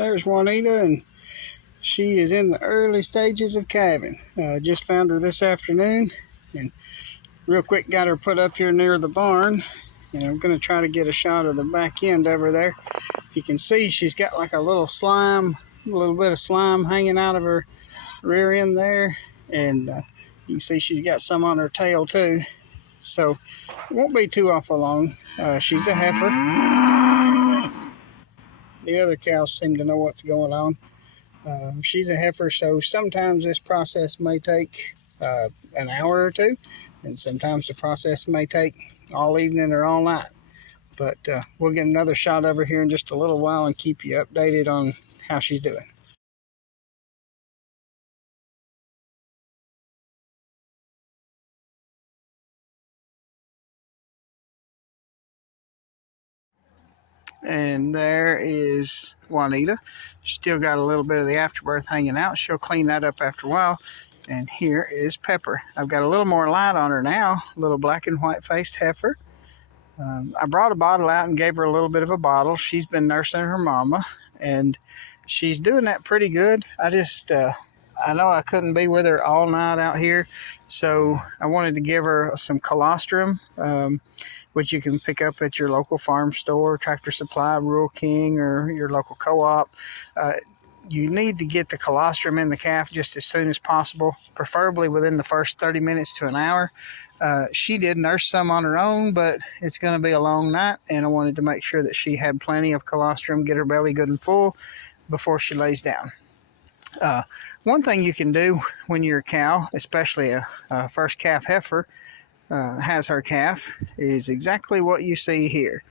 there's Juanita, and she is in the early stages of calving. Just found her this afternoon, and real quick got her put up here near the barn, and I'm going to try to get a shot of the back end over there. If you can see, she's got like a little bit of slime hanging out of her rear end there, and you can see she's got some on her tail too, so it won't be too awful long. She's a heifer. The other cows seem to know what's going on. She's a heifer, so sometimes this process may take an hour or two, and sometimes the process may take all evening or all night. But we'll get another shot of her here in just a little while and keep you updated on how she's doing. And there is Juanita. Still got a little bit of the afterbirth hanging out. She'll clean that up after a while. And here is Pepper. I've got a little more light on her now, a little black and white faced heifer. I brought a bottle out and gave her a little bit of a bottle. She's been nursing her mama, and she's doing that pretty good. I know I couldn't be with her all night out here, so I wanted to give her some colostrum, which you can pick up at your local farm store, Tractor Supply, Rural King, or your local co-op. You need to get the colostrum in the calf just as soon as possible, preferably within the first 30 minutes to an hour. She did nurse some on her own, but it's going to be a long night, and I wanted to make sure that she had plenty of colostrum, get her belly good and full before she lays down. One thing you can do when you're a cow, especially a first calf heifer, has her calf, is exactly what you see here.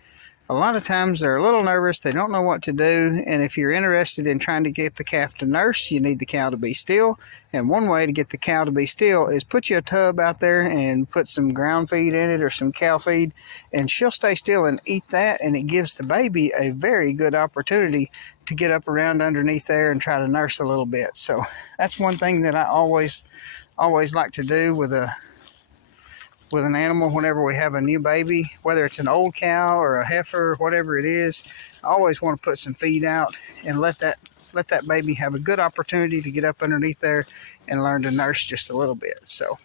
A lot of times they're a little nervous, they don't know what to do, and if you're interested in trying to get the calf to nurse, you need the cow to be still. And one way to get the cow to be still is put you a tub out there and put some ground feed in it or some cow feed, and she'll stay still and eat that, and it gives the baby a very good opportunity to get up around underneath there and try to nurse a little bit. So that's one thing that I always like to do with an animal whenever we have a new baby, whether it's an old cow or a heifer, whatever it is. I always want to put some feed out and let that baby have a good opportunity to get up underneath there and learn to nurse just a little bit. So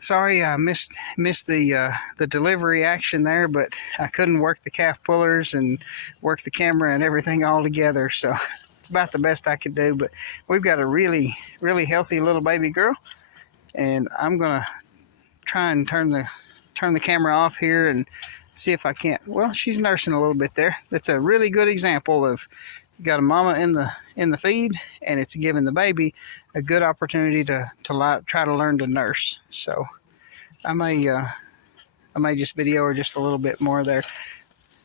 sorry I missed the delivery action there, but I couldn't work the calf pullers and work the camera and everything all together, so it's about the best I could do. But we've got a really healthy little baby girl, and I'm gonna try and turn the camera off here and see if I can't. Well, she's nursing a little bit there. That's a really good example of you got a mama in the feed, and it's giving the baby a good opportunity to try to learn to nurse. So I may just video her just a little bit more there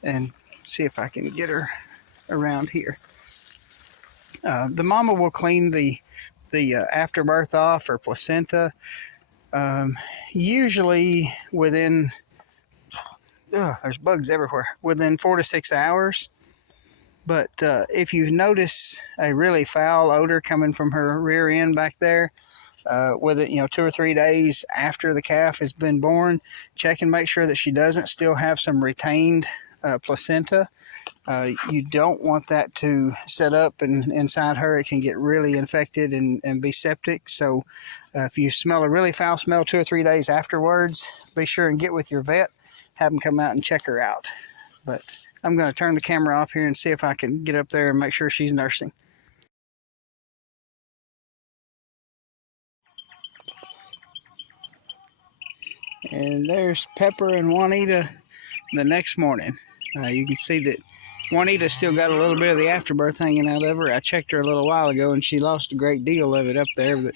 and see if I can get her around here. The mama will clean the afterbirth off, or placenta, usually within there's bugs everywhere, within 4 to 6 hours. But if you notice a really foul odor coming from her rear end back there, with it 2 or 3 days after the calf has been born, check and make sure that she doesn't still have some retained placenta. You don't want that to set up inside her. It can get really infected and be septic. So if you smell a really foul smell 2 or 3 days afterwards, be sure and get with your vet, have them come out and check her out. But I'm going to turn the camera off here and see if I can get up there and make sure she's nursing. And there's Pepper and Juanita the next morning. You can see that Juanita still got a little bit of the afterbirth hanging out of her. I checked her a little while ago, and she lost a great deal of it up there, but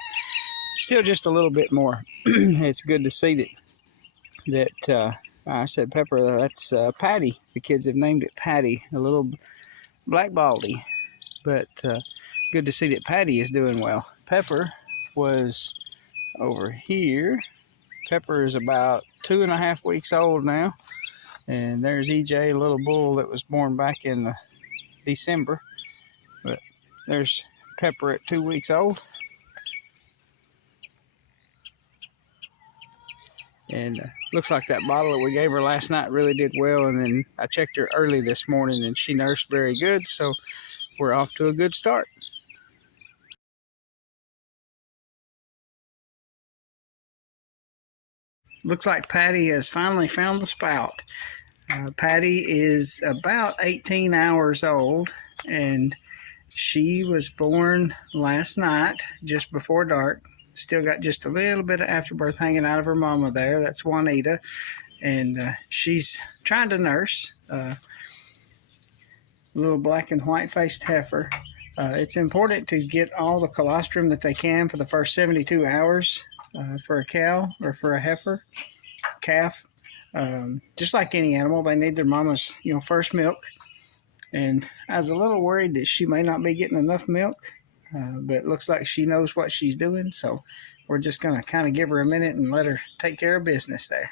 still just a little bit more. It's good to see that I said Pepper, that's Patty. The kids have named it Patty, a little black baldy. But good to see that Patty is doing well. Pepper was over here. Pepper is about 2.5 weeks old now. And there's EJ, a little bull that was born back in December. But there's Pepper at 2 weeks old. And looks like that bottle that we gave her last night really did well. And then I checked her early this morning, and she nursed very good. So we're off to a good start. Looks like Patty has finally found the spout. Patty is about 18 hours old, and she was born last night, just before dark. Still got just a little bit of afterbirth hanging out of her mama there. That's Juanita, and she's trying to nurse a little black and white faced heifer. It's important to get all the colostrum that they can for the first 72 hours for a cow or for a heifer, calf. Just like any animal, they need their mama's first milk. And I was a little worried that she may not be getting enough milk, but it looks like she knows what she's doing. So we're just going to kind of give her a minute and let her take care of business there.